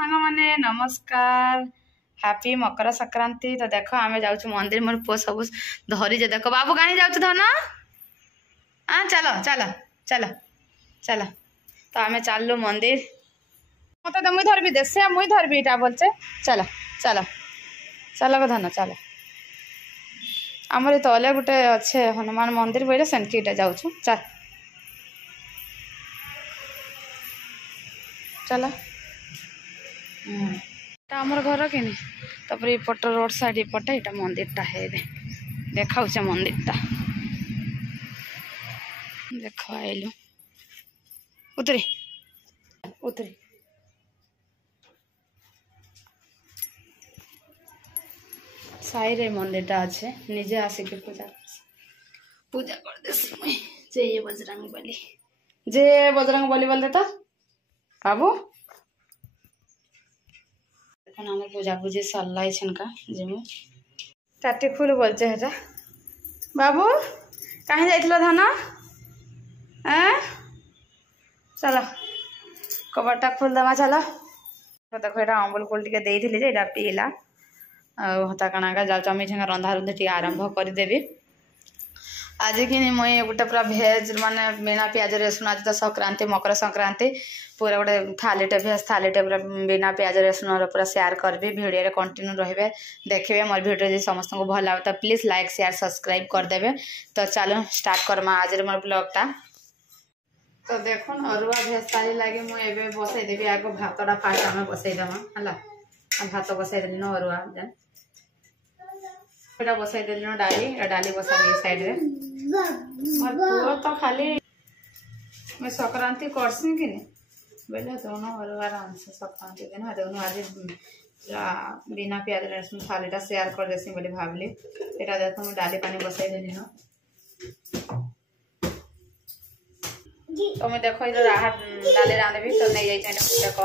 सांग माने नमस्कार हैप्पी मकर संक्रांति। तो देख आम जाऊँ मंदिर मोर पुओ सब धरी जे देख बाबू कहीं जाऊँ धन हाँ चलो चलो चलो चलो तो आम चलू मंदिर मत तो मुई धरबी दे से मुई धरबी इटा बोलचे चलो चलो चलो गो धन चलो आमर तले गोटे अच्छे हनुमान मंदिर बोले सेनकी इटा जाऊँ चल चलो आमर घर कि पट रोड साइड पटे यहाँ मंदिरटा है देखा मंदिरटा देख आइलु उतरी उतरी साई रे मंदिरटा अच्छे निजे आसिक पूजा पूजा कर दे जय बजरंग बली जय बजरंग बली बोल देता बाबू आम पूजा पूजी सरला छनका जिमु टाटी फुल बोलचे है बाबू कहीं जाइल धन चलो कबरटा खोल दमा चलो देख यहाँ अम्बुल कुल टे देती पीला हता कणा जाऊँ रंधा रुंधी टे आरंभ करदेवी आज कि मुई गोटे पूरा भेज माने बिना प्याज रसुण आज तो संक्रांति मकर संक्रांति पूरा गोटे थालीटे भेज थालीटे पूरा बिना प्याज रसुण पूरा शेयर करबी वीडियो कंटिन्यू रहिबे देखिए मोर वीडियो जी समस्त को भल लगे तो प्लीज लाइक शेयर सब्सक्राइब करदेवे। तो चलो स्टार्ट करमा आज मोर ब्लॉगटा। तो देखो अरुआ भेज थाली लगे मुझे बसईदेवी आग भातटा फास्ट आम बसईदेमा है भात बसईदेली न अरुआ जेन बसई देल डाली डाली बसा साइड रे मोर पुओ तो खाली मैं संक्रांति करसी कि बोले दोनों अरुआर अंश संक्रांति दिन दोनों आज बिना प्याज रसुन थालीटा शेयर कर देसी बोली भावली यहाँ देख मुझे डाली पानी बसई देली न तो मैं देख डाली रांधबी तो नहीं जाइए देख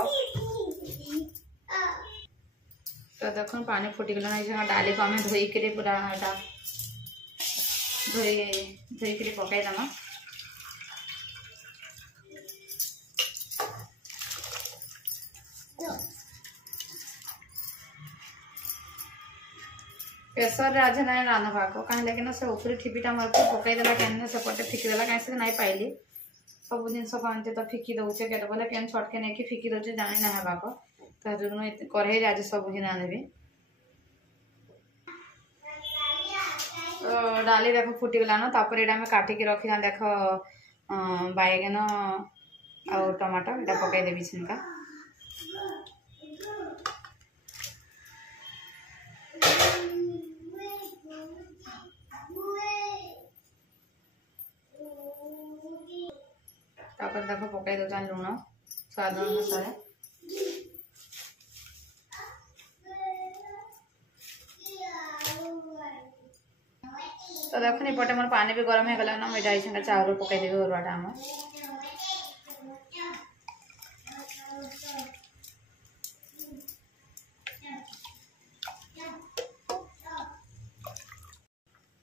तो देख पानी फुटिगला डाली को आम धोईक पूरा धोईक पकईदमा प्रेसर आज ना रांधवा को कहीं लेकिन से ऊपर ठिपीटा मत पकईदेला क्या सेपटे फिकिदेला कहीं से नहीं पाइली सब जिन कहते तो फिकी दौचे के बोले केन छटके नहीं कि फिकी दौचे जानी ना हेबाक तो कढ़ई आज सब ही रांधबी तो डाली देख फुटिगला न तापर यहाँ आम काटिक रखी देख बैगन आ टमाटो यहाँ पकईदेवी छिनका तापर देख पकई दौचा लुण स्वाद अनुसार तो देखो पटे मोर पानी भी गरम हो गला ना मुझे चाउल पकईदेवी अरुआटा आम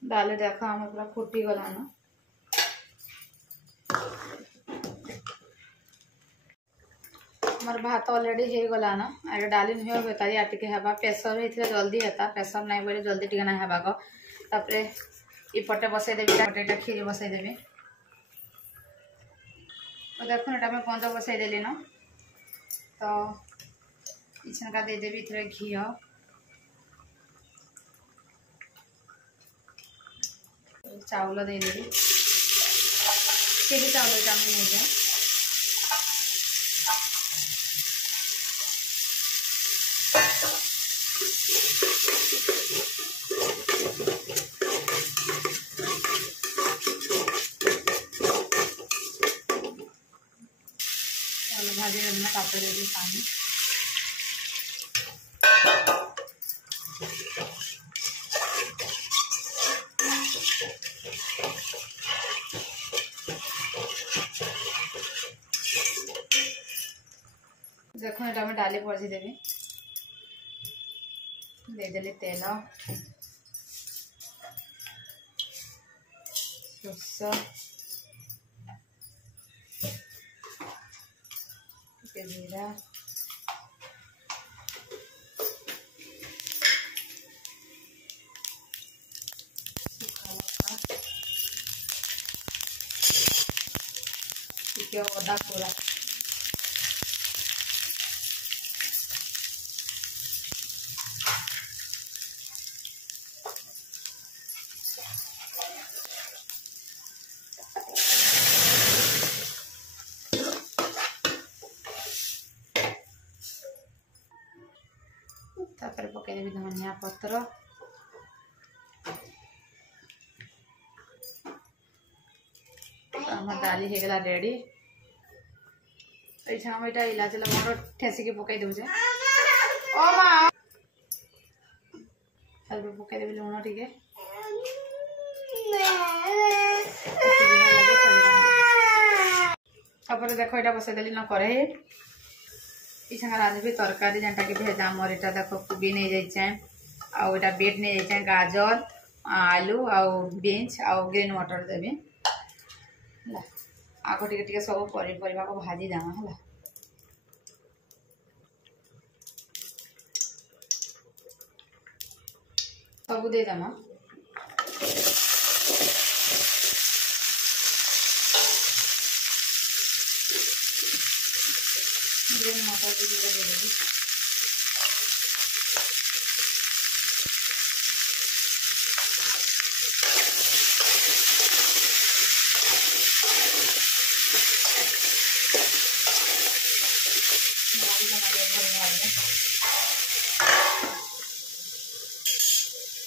डाली देख आम पूरा फुटी गला ना मोर भात अलरेडी हो गला ना आगे डाली नहीं होता या टिके हेबा प्रेसर होता जल्दी हेता प्रेसर नहीं बोले जल्दी टिके ना हेबाक तापरे इपटे बसईदेवी पटे खीर बसईदेवी तो देख यहाँ मैं गंज बसईदेली न तो इछनका देदेवी इतने घी चाउल देदेवी खीर चाउल नहीं जाए भाजी रखना कापड़ देवी पानी देखो यहाँ मैं डाली पड़ी देवी देदेली तेल सोर्ष जीरा ଟିକେ ଅଦା ପୁରା तापर पकईदेवी धनिया पत्र डाली होगला रेडी ये इलाच लवंग ठेसिकी पकई दौचे पकईदेवी लुण टे देख यहाँ बसईदेली न कड़े ये रांधि तरकारी जेनटा कि भेजा मोर इटा देख कोबी नहीं जाइए आटा बीट नहीं जाइए गाजर आलू आउ बीन्स आउ ग्रीन मटर देवी आग टे सब पनीपरिया को भाजी देमा है सब दे देमा ग्रीन मटर भी दे देवी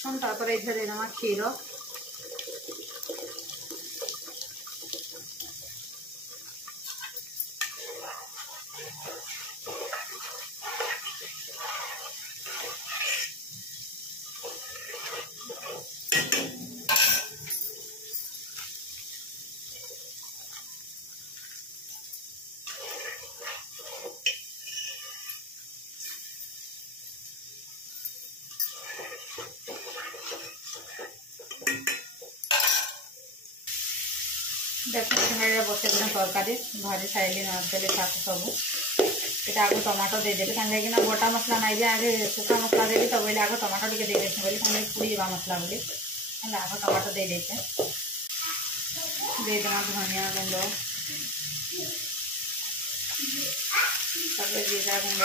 हम तापर इधर दे देमा क्षीर देखो बसे तरकारी भाजी सारे नदेली शाक सब ये आगे टमाटो देदेवी कहीं गोटा मसला नाई आगे सुखा मसला देवी तो बोले आगे टमाटो टे दे बोली पुड़ी जावा मसला बोली आगे टमाटो दे देदेमा धनिया गुंड जीरा गुंड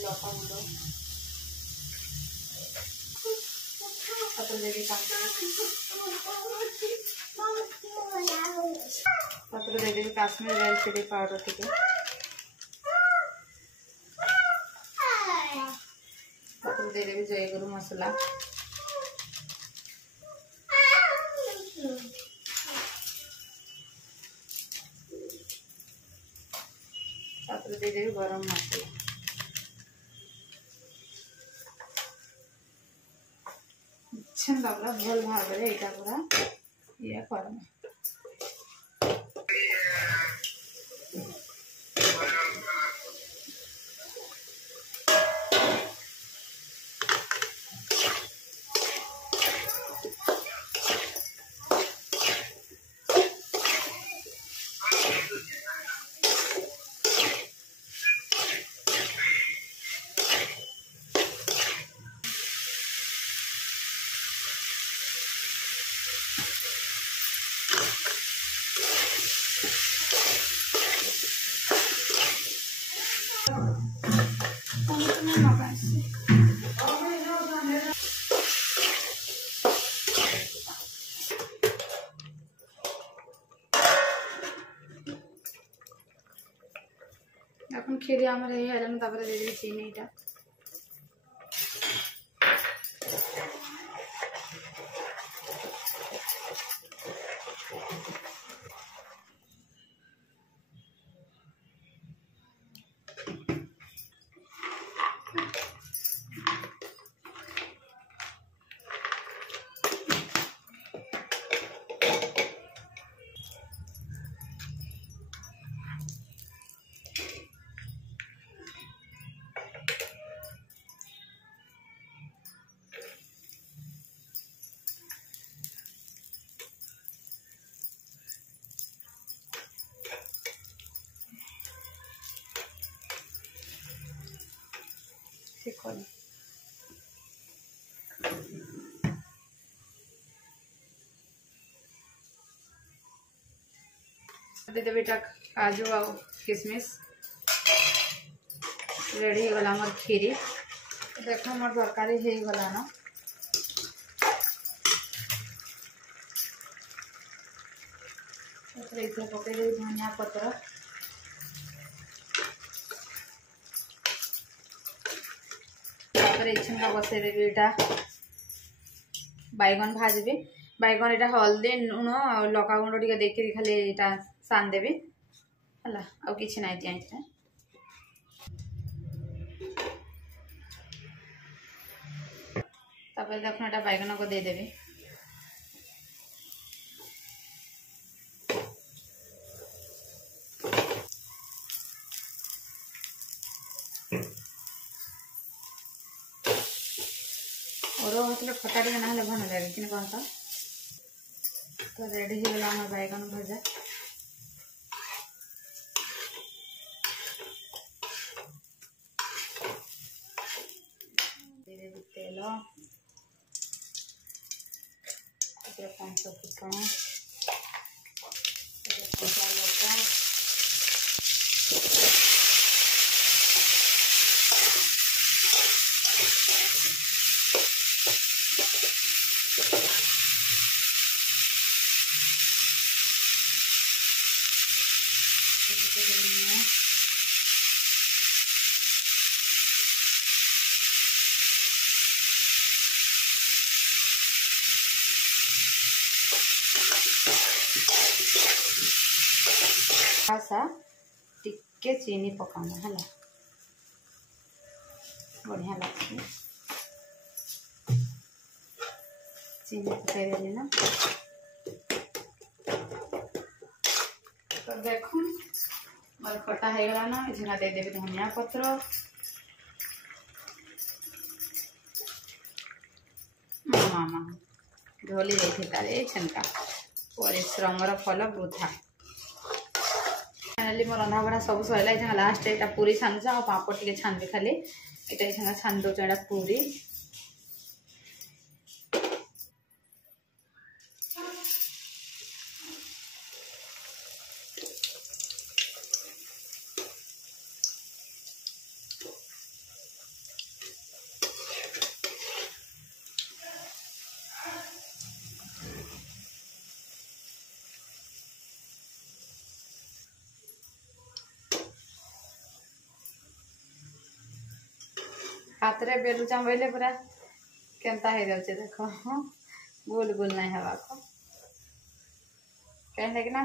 लका गुंड देवी दे देवी काश्मीर रेड चिली पाउडर टे दे देवी जयगुरु मसला दे देवी गरम मसला भल भाव में यहाँ पूरा ये करना এখন ক্ষীরে আমার এই হলো না তারপরে দিয়ে দিই চিনিটা कल देदेवी काजू आ किसमिस रेडी हो गला मोर खीरी देख मोर तरकारी हो गला ना पकई धनिया पत्र इच्छा बसईदेवी यहाँ बैगन भाजबी बैगन यहाँ हल्दी लुण लका गुंड टे देखिए खाली यहाँ सान देवी है आ कि ना दिया देखो यहाँ बैगन को देदेवी और खटा टे ना भल लगे कि कहता तो रेडी हो गला बैगन भजा तेल पंच फुटण कंचा लका सा टिके चीनी पकाना है बढ़िया लगे चीनी पकई देली ना तो देखो मोर खटा हो गला ना झींगा देदेवी धनिया पत्र मामा ढोली रही तारे छनका परिश्रम फल वृथा फाइनाली मोर रंधा बड़ा सब सरला ये लास्ट यहाँ पूरी छानुच आ पापड़ टे छानी खाली यहाँ छानी दौर यहाँ पूरी हाथ रे बेलुचा बोले पूरा केनता हो जाए देखो गोल गोल नहीं हवा को कहने कि ना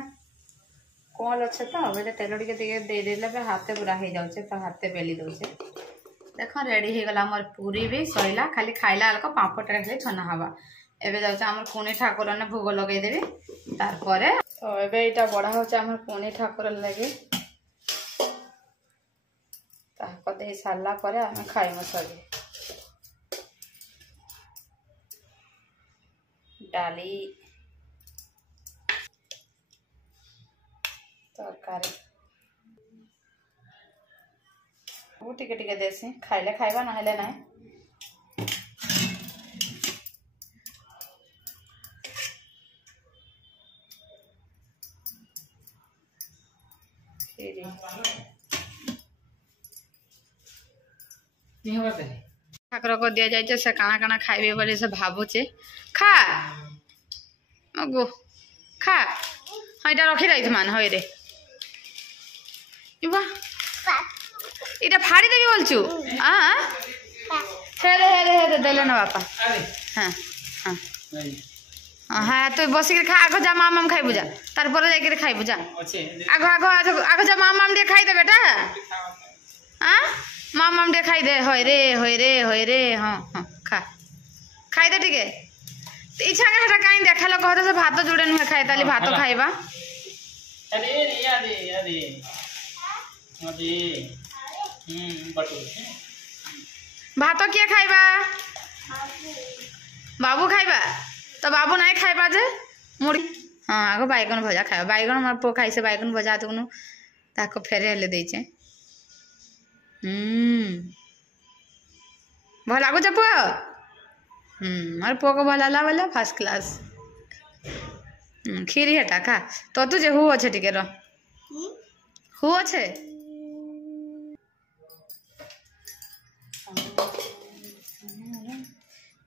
कल अच्छे तो बोले तेल टे देदेले हाथे पूरा हो जाए तो हाथे बेली दौचे देख रेडी हो गला मोर पूरी भी सैला खाली खाइला बेलक पापड़ खाली छना हवा एबे जाऊँ आम पुणी ठाकुर ने भोग लगेदेवी तार तो ये यहाँ बढ़ा हो पुणी ठाकुर लगे दे सारा पर आम खाइम सभी डाली तरकारी टिके टिके देसी खाइले खाइबा ना ना ठाकुर को दि जाए से काना काना खाइबे बोले से भावुचे खा गो खा हाँ यहाँ रखी रही मान हई रे इटा फाड़ी देवी बोलचु हेरे हेरे हेरे देले ना बापा हाँ हाँ हाँ तो बसिक खा आग जा माम खाइबु जा तार पर जाकर खाइबु जा आग आग आग जा माम टे खाई दे बेटा हाँ माम टे खाई दे हई रे हाँ हाँ खा खाई दे टिके इच्छा के कहीं देखा कहते से भात जोड़े नुहे खाए ताली भात खाइबा भात किए खाइबा बाबू खाइबा तो बाबू नहीं खाइबा जे मुड़ी हाँ आगो बैगन भजा खाइबा बैगन मोर पो खाई से बैगन भजा तुनु ताको फेरे हेले देइचे भल लागुचे पुआ मोर पुआ को भल लागला बोले फर्स्ट क्लास खीरी हेटा खा तो तुझे हु अच्छे टिके रो हु अच्छे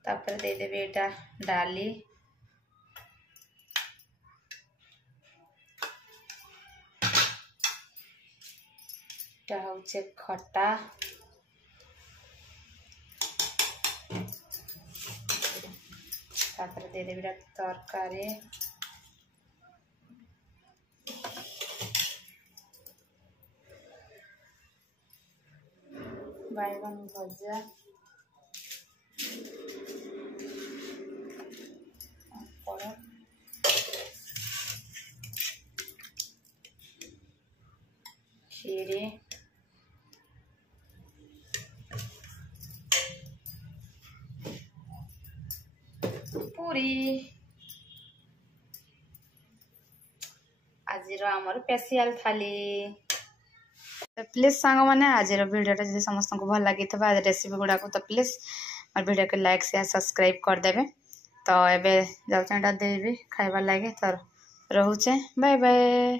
तापर दे देबे एटा डाली एटा होचे खट्टा तापर दे देबे तरकारी बैगन भजा खीरी पूरी आज आमर स्पेशल थाली प्लीज सांग मैंने आज वीडियोटा जब समस्त को भल लगी आज रेसिपी गुड़ाक तो प्लीज मोर वीडियो के लाइक शेयर सब्सक्राइब करदेवे तो एबे जाऊँ देवी खाइबार लगे तो रोचे बाय बाय।